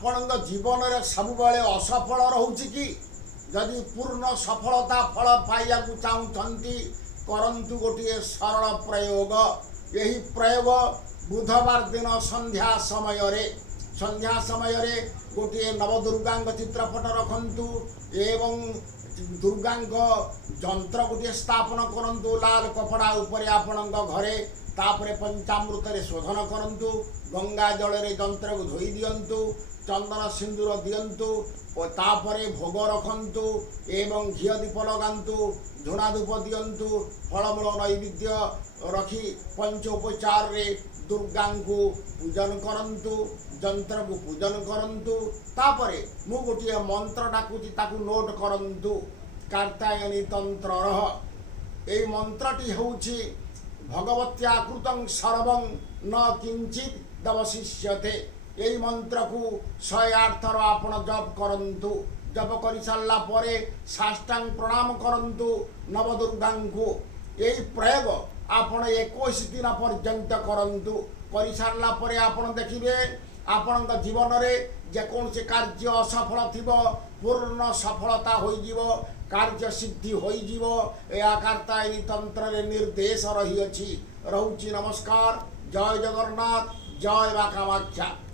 ଆପଣଙ୍କ ଜୀବନରେ ସବୁବେଳେ ଅସଫଳ ରହୁଛି କି? ଯଦି ପୂର୍ଣ୍ଣ ସଫଳତା ଫଳ ପାଇବାକୁ ଚାହୁଁଛନ୍ତି କରନ୍ତୁ ଗୋଟିଏ ସରଳ ପ୍ରୟୋଗ। ଏହି ପ୍ରୟୋଗ ବୁଧବାର ଦିନ ସନ୍ଧ୍ୟା ସମୟରେ ଗୋଟିଏ ନବଦୁର୍ଗାଙ୍କ ଚିତ୍ରପଟ ରଖନ୍ତୁ ଏବଂ ଦୁର୍ଗାଙ୍କ ଯନ୍ତ୍ର ଗୋଟିଏ ସ୍ଥାପନ କରନ୍ତୁ ଲାଲ କପଡ଼ା ଉପରେ ଆପଣଙ୍କ ଘରେ। ତାପରେ ପଞ୍ଚାମୃତରେ ଶୋଧନ କରନ୍ତୁ, ଗଙ୍ଗା ଜଳରେ ଯନ୍ତ୍ରକୁ ଧୋଇ ଦିଅନ୍ତୁ, ଚନ୍ଦନ ସିନ୍ଦୁର ଦିଅନ୍ତୁ, ତାପରେ ଭୋଗ ରଖନ୍ତୁ ଏବଂ ଘିଅ ଦୀପ ଲଗାନ୍ତୁ, ଝୁଣା ଧୂପ ଦିଅନ୍ତୁ, ଫଳମୂଳ ନୈବେଦ୍ୟ ରଖି ପଞ୍ଚୋପଚାରରେ ଦୁର୍ଗାଙ୍କୁ ପୂଜନ କରନ୍ତୁ, ଯନ୍ତ୍ରକୁ ପୂଜନ କରନ୍ତୁ। ତାପରେ ମୁଁ ଗୋଟିଏ ମନ୍ତ୍ର ଡାକୁଛି, ତାକୁ ନୋଟ କରନ୍ତୁ। କାର୍ତ୍ତାୟନୀ ତନ୍ତ୍ରର ଏହି ମନ୍ତ୍ରଟି ହେଉଛି ଭଗବତ୍ୟା କୃତଂ ସର୍ବଂ ନ କିଞ୍ଚିତ୍ ଦବଶିଷ୍ୟତେ। ଏହି ମନ୍ତ୍ରକୁ 108 ଥର ଆପଣ ଜପ କରନ୍ତୁ। ଜପ କରିସାରିଲା ପରେ ସାଷ୍ଟାଙ୍ଗ ପ୍ରଣାମ କରନ୍ତୁ ନବଦୁର୍ଗାଙ୍କୁ। ଏହି ପ୍ରୟୋଗ ଆପଣ 21 ଦିନ ପର୍ଯ୍ୟନ୍ତ କରନ୍ତୁ। କରିସାରିଲା ପରେ ଆପଣ ଦେଖିବେ ଆପଣଙ୍କ ଜୀବନରେ ଯେକୌଣସି କାର୍ଯ୍ୟ ଅସଫଳ ଥିବ ପୂର୍ଣ୍ଣ ସଫଳତା ହୋଇଯିବ, କାର୍ଯ୍ୟ ସିଦ୍ଧି ହୋଇଯିବ। ଏହା କାର୍ତ୍ତାୟନୀ ତନ୍ତ୍ରରେ ନିର୍ଦ୍ଦେଶ ରହିଅଛି। ରହୁଛି ନମସ୍କାର। ଜୟ ଜଗନ୍ନାଥ, ଜୟ ମା କାମାକ୍ଷା।